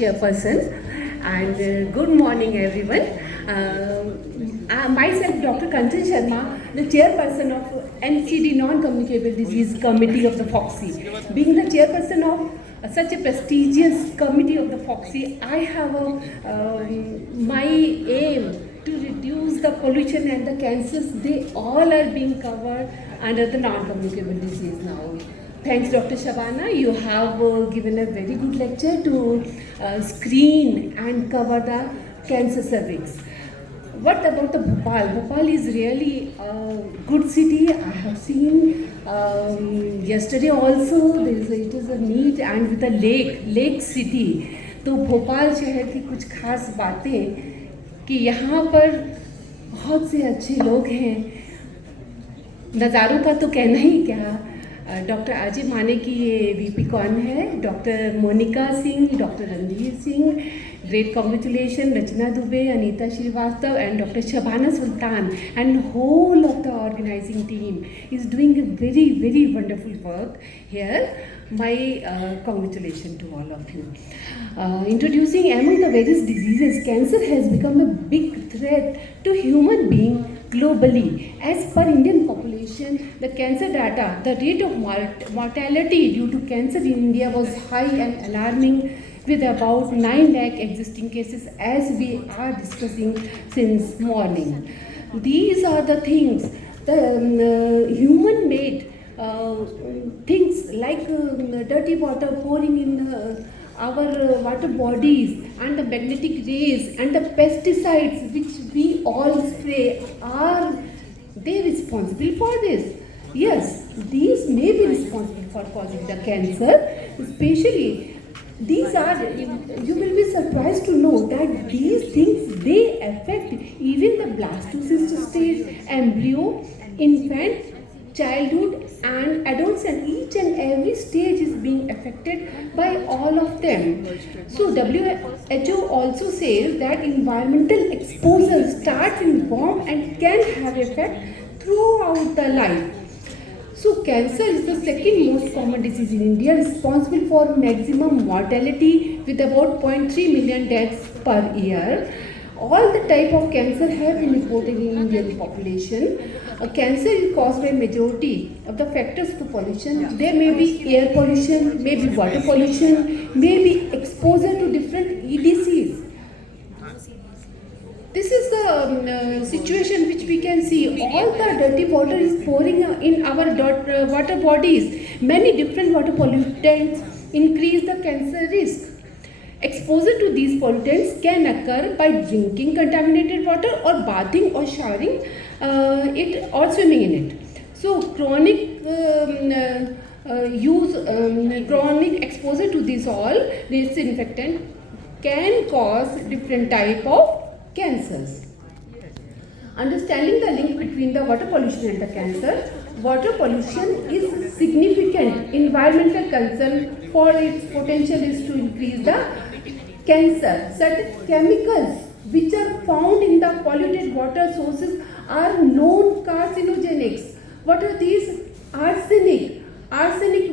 Chairperson, and good morning everyone. Myself Dr. Kanchan Sharma, the chairperson of NCD Non-Communicable Disease Committee of the FOXI. Being the chairperson of such a prestigious committee of the FOXI, I have my aim to reduce the pollution and the cancers. They all are being covered under the non-communicable disease now. Thanks, Dr. Shabana. You have given a very good lecture to screen and cover the cancer cervix. What about the Bhopal? Bhopal is really a good city. I have seen yesterday also. It is a neat and with a lake city. तो भोपाल शहर की कुछ खास बातें कि यहाँ पर बहुत से अच्छे लोग हैं. नज़ारों का तो कहना ही क्या. डॉक्टर अजय माने की ये वीपी कौन है, doctor Monika Singh, doctor Randhir Singh, great congratulation, Rachna Dubey, Anita Srivastava and Dr. Shabana Sultan and whole of the organizing team is doing a very wonderful work here. My congratulations to all of you. Introducing among the various diseases, cancer has become a big threat to human being globally. As per Indian population, the cancer data, the rate of mortality due to cancer in India was high and alarming, with about 9 lakh existing cases, as we are discussing since morning. These are the things, the human-made things like dirty water pouring in our water bodies and the magnetic rays and the pesticides which we all spray, are they responsible for this? Yes, these may be responsible for causing the cancer. Especially these are, you will be surprised to know that these things, they affect even the blastocyst stage, embryo, infant, childhood and adults, and each and every stage is being affected by all of them. So WHO also says that environmental exposure starts in womb and can have effect throughout the life. So cancer is the second most common disease in India, responsible for maximum mortality with about 0.3 million deaths per year. All the type of cancer have been reported in Indian population. Cancer is caused by majority of the factors to pollution. There may be air pollution, maybe water pollution, maybe exposure to different EDCs. This is the situation which we can see. All the dirty water is pouring in our water bodies. Many different water pollutants increase the cancer risk. Exposure to these pollutants can occur by drinking contaminated water or bathing or showering it or swimming in it. So chronic chronic exposure to these all disinfectant can cause different type of cancers. Understanding the link between the water pollution and the cancer, water pollution is significant environmental concern, for its potential is to increase the cancer. Certain chemicals which are found in the polluted water sources are known carcinogenics. What are these? Arsenic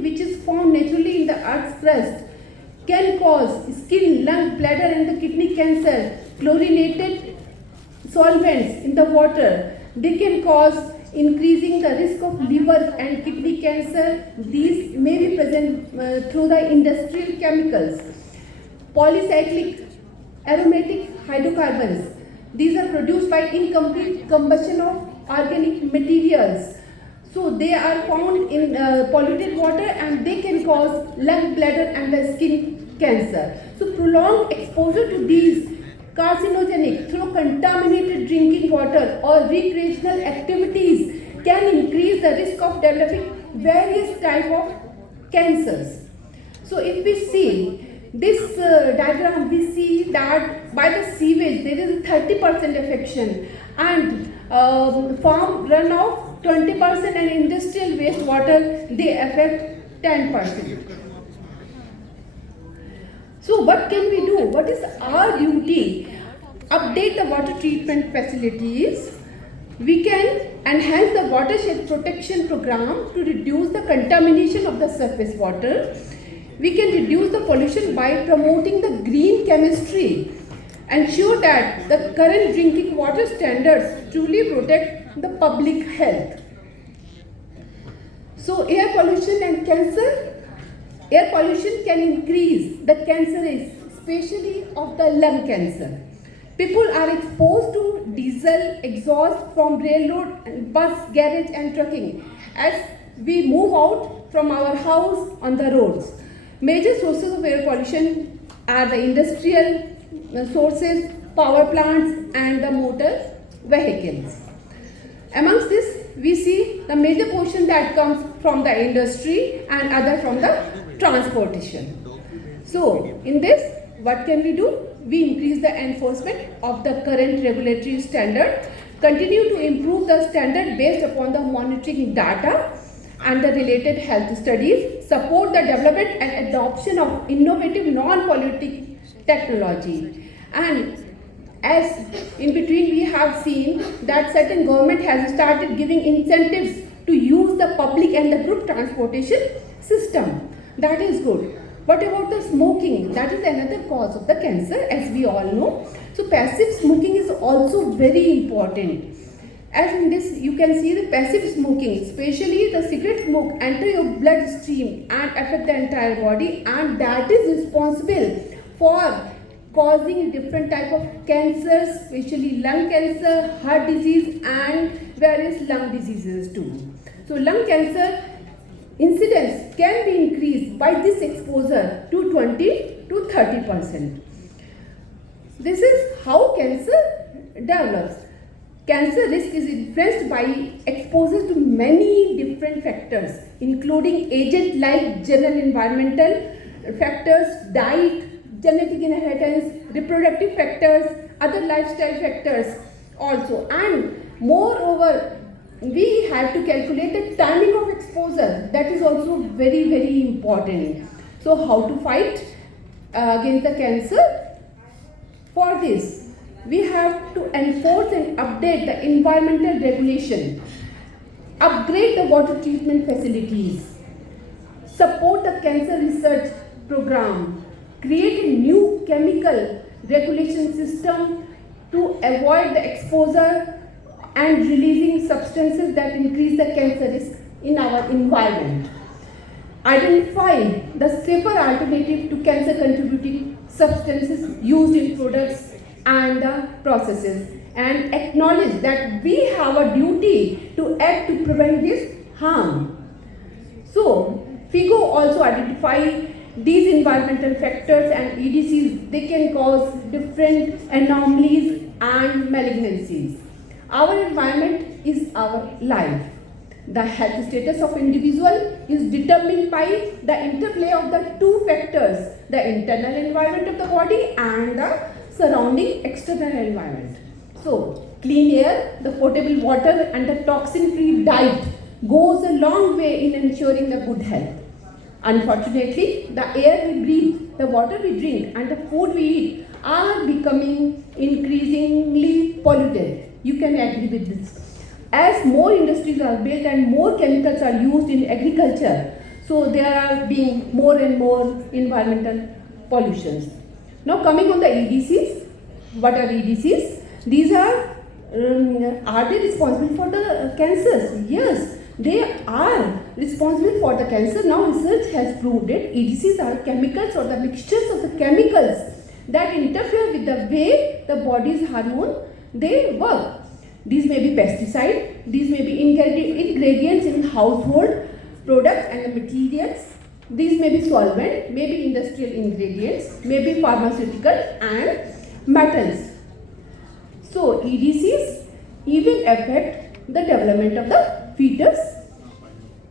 which is found naturally in the earth's crust can cause skin, lung, bladder and the kidney cancer. Chlorinated solvents in the water, they can cause increasing the risk of liver and kidney cancer. These may be present through the industrial chemicals. Polycyclic aromatic hydrocarbons, these are produced by incomplete combustion of organic materials. So they are found in polluted water and they can cause lung, bladder and the skin cancer. So prolonged exposure to these carcinogenic through contaminated drinking water or recreational activities can increase the risk of developing various types of cancers. So if we see this diagram, we see that by the sewage there is a 30% affection and farm runoff 20% and industrial wastewater, they affect 10%. So what can we do? What is our duty? Update the water treatment facilities. We can enhance the watershed protection program to reduce the contamination of the surface water. We can reduce the pollution by promoting the green chemistry. Ensure that the current drinking water standards truly protect the public health. So air pollution and cancer. Air pollution can increase the cancer risk, especially of the lung cancer. People are exposed to diesel exhaust from railroad, bus, garage and trucking as we move out from our house on the roads. Major sources of air pollution are the industrial sources, power plants and the motor vehicles. Amongst this, we see the major portion that comes from the industry and other from the transportation. So, in this, what can we do? We increase the enforcement of the current regulatory standard, continue to improve the standard based upon the monitoring data and the related health studies, support the development and adoption of innovative non-polluting technology. And as in between we have seen that certain government has started giving incentives to use the public and the group transportation system. That is good. What about the smoking? That is another cause of the cancer, as we all know. So passive smoking is also very important. As in this, you can see the passive smoking, especially the cigarette smoke, enter your bloodstream and affect the entire body, and that is responsible for causing different type of cancers, especially lung cancer, heart disease and various lung diseases too. So lung cancer incidence can be increased by this exposure to 20 to 30%. This is how cancer develops. Cancer risk is influenced by exposure to many different factors, including agent like general environmental factors, diet, genetic inheritance, reproductive factors, other lifestyle factors also. And moreover, we have to calculate the timing of exposure. That is also very, very important. So how to fight against the cancer? For this, we have to enforce and update the environmental regulation, upgrade the water treatment facilities, support the cancer research program, create a new chemical regulation system to avoid the exposure and releasing substances that increase the cancer risk in our environment. Identify the safer alternative to cancer contributing substances used in products and processes, and acknowledge that we have a duty to act to prevent this harm. So, FIGO also identify these environmental factors and EDCs. They can cause different anomalies and malignancies. Our environment is our life. The health status of individual is determined by the interplay of the two factors, the internal environment of the body and the surrounding external environment. So, clean air, the potable water and the toxin-free diet goes a long way in ensuring the good health. Unfortunately, the air we breathe, the water we drink and the food we eat are becoming increasingly polluted. You can agree with this. As more industries are built and more chemicals are used in agriculture, so there are being more and more environmental pollutions. Now coming on the EDCs, what are EDCs? These are they responsible for the cancers? Yes, they are responsible for the cancer. Now research has proved it. EDCs are chemicals or the mixtures of the chemicals that interfere with the way the body's hormone they work. These may be pesticide, these may be ingredients in household products and the materials. These may be solvent, may be industrial ingredients, may be pharmaceutical and metals. So EDCs even affect the development of the fetus.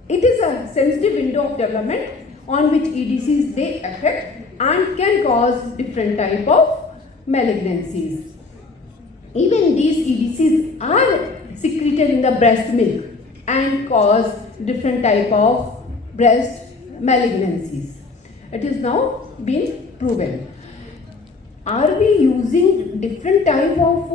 It is a sensitive window of development on which EDCs they affect and can cause different type of malignancies. Even these EDCs are secreted in the breast milk and cause different type of breast malignancies. It is now been proven. Are we using different type of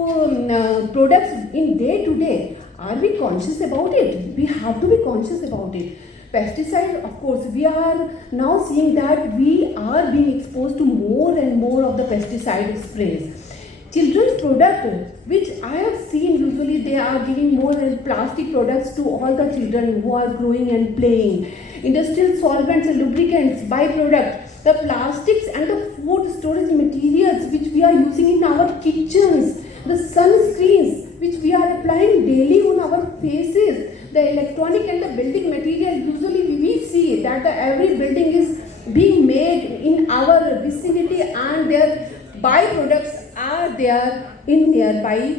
products in day to day? Are we conscious about it? We have to be conscious about it. Pesticide, of course, we are now seeing that we are being exposed to more and more of the pesticide sprays. Children's product, which I have seen usually they are giving more than plastic products to all the children who are growing and playing. Industrial solvents and lubricants, byproduct, the plastics and the food storage materials which we are using in our kitchens, the sunscreens which we are applying daily on our faces, the electronic and the building material. Usually we see that every building is being made in our vicinity and their byproducts are there in nearby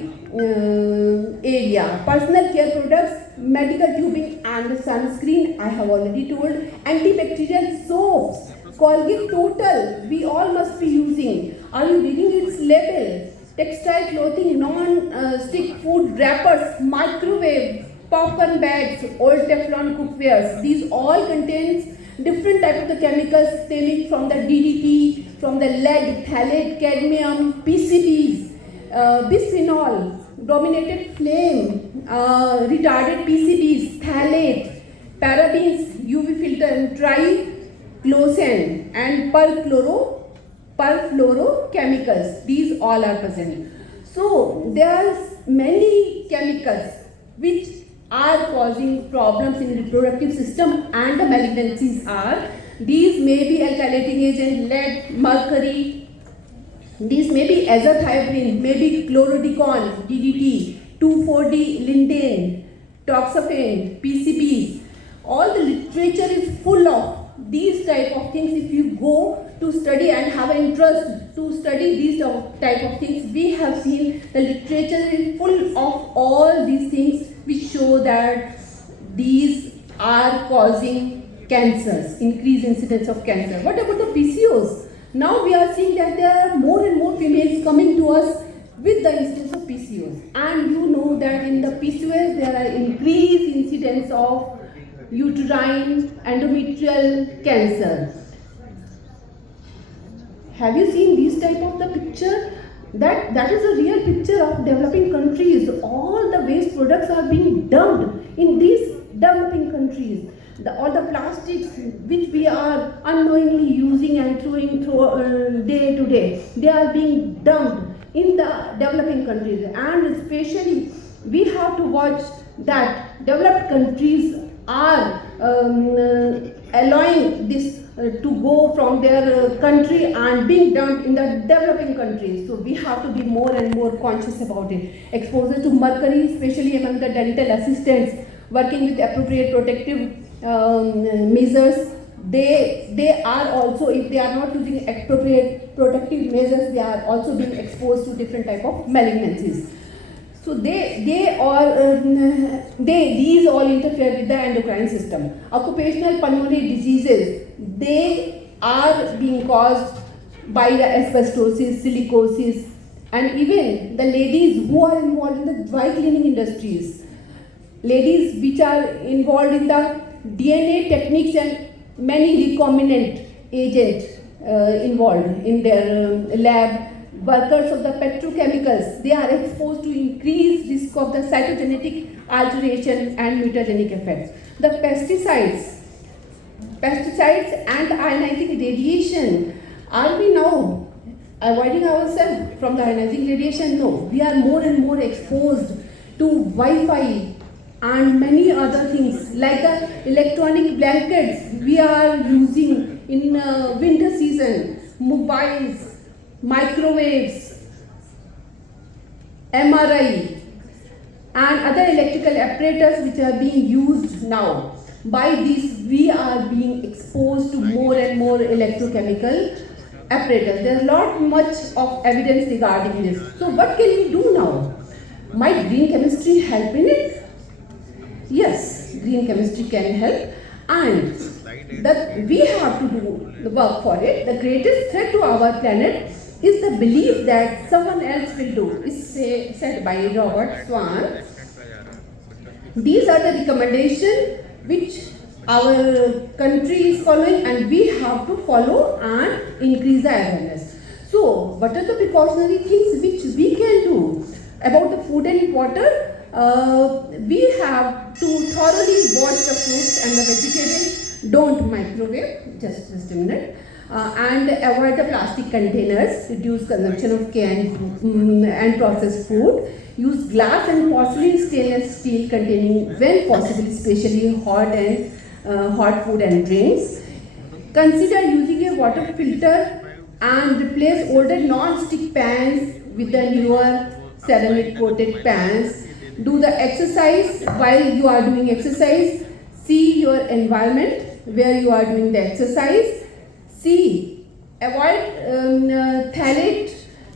area. Personal care products, medical tubing and sunscreen, I have already told. Antibacterial soaps, Colgate Total, we all must be using. Are you reading its label? Textile clothing, non-stick food wrappers, microwave, popcorn bags, old Teflon cookwares. These all contains different type of the chemicals stemming from the DDT, from the lead, phthalate, cadmium, PCBs, bisphenol, dominated flame, retarded PCBs, phthalate, parabens, UV filter, and triclosan, and perfluorochemicals. These all are present. So there are many chemicals which are causing problems in reproductive system, and the malignancies are. These may be alkylating agent, lead, mercury. These may be azathioprine, may be chlorodicon, DDT, 2,4-D, linden, toxaphene, PCBs. All the literature is full of these type of things. If you go to study and have an interest to study these type of things, we have seen the literature is full of all these things which show that these are causing cancers, increased incidence of cancer. What about the PCOS? Now we are seeing that there are more and more females coming to us with the incidence of PCOS. And you know that in the PCOS there are increased incidence of uterine endometrial cancer. Have you seen these type of the picture? That is a real picture of developing countries. All the waste products are being dumped in these developing countries. All the plastics which we are unknowingly using and throwing day to day, they are being dumped in the developing countries. And especially we have to watch that developed countries are allowing this to go from their country and being dumped in the developing countries. So we have to be more and more conscious about it. Exposure to mercury, especially among the dental assistants working with appropriate protective measures, they are also, if they are not using appropriate protective measures, they are also being exposed to different type of malignancies. So these all interfere with the endocrine system. Occupational pulmonary diseases, they are being caused by the asbestosis, silicosis, and even the ladies who are involved in the dry cleaning industries, ladies which are involved in the DNA techniques and many recombinant agents involved in their lab, workers of the petrochemicals, they are exposed to increased risk of the cytogenetic alteration and mutagenic effects. The pesticides and ionizing radiation, are we now avoiding ourselves from the ionizing radiation? No, we are more and more exposed to Wi-Fi and many other things like the electronic blankets we are using in winter season, mobiles, microwaves, MRI, and other electrical apparatus which are being used now. By this, we are being exposed to more and more electrochemical apparatus. There is not much of evidence regarding this. So what can we do now? Might green chemistry help in it? Yes, green chemistry can help, and that we have to do the work for it. The greatest threat to our planet is the belief that someone else will do, is said by Robert Swan. These are the recommendations which our country is following, and we have to follow and increase the awareness. So, what are the precautionary things which we can do about the food and water? we have to thoroughly wash the fruits and the vegetables. Don't microwave, just a minute. And avoid the plastic containers, reduce consumption of canned and processed food. Use glass and porcelain stainless steel containing when possible, especially hot food and drinks. Consider using a water filter and replace older non-stick pans with the newer ceramic coated pans. Do the exercise while you are doing exercise. See your environment where you are doing the exercise. See, avoid phthalate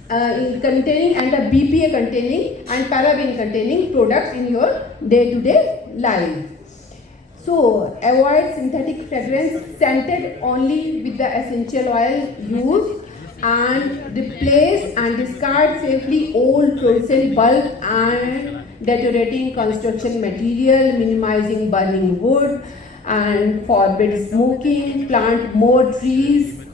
containing and the BPA containing and paraben containing products in your day-to-day life. So, avoid synthetic fragrance, scented only with the essential oil used, and replace and discard safely old fluorescent bulb and deteriorating construction material, minimizing burning wood, and forbid smoking, plant more trees.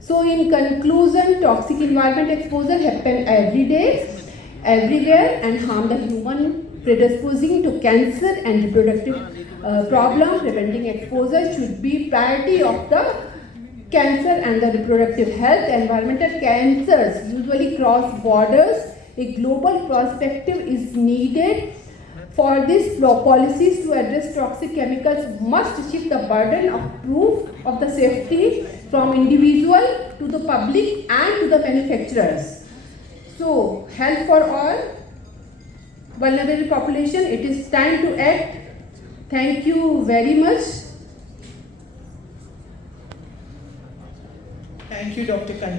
So in conclusion, toxic environment exposure happen every day, everywhere, and harm the human, predisposing to cancer and reproductive problem. Preventing exposure should be priority of the cancer and the reproductive health. Environmental cancers usually cross borders. A global perspective is needed. For this, policies to address toxic chemicals must shift the burden of proof of the safety from individual to the public and to the manufacturers. So, health for all, vulnerable population, it is time to act. Thank you very much. Thank you, Dr. Kanchi.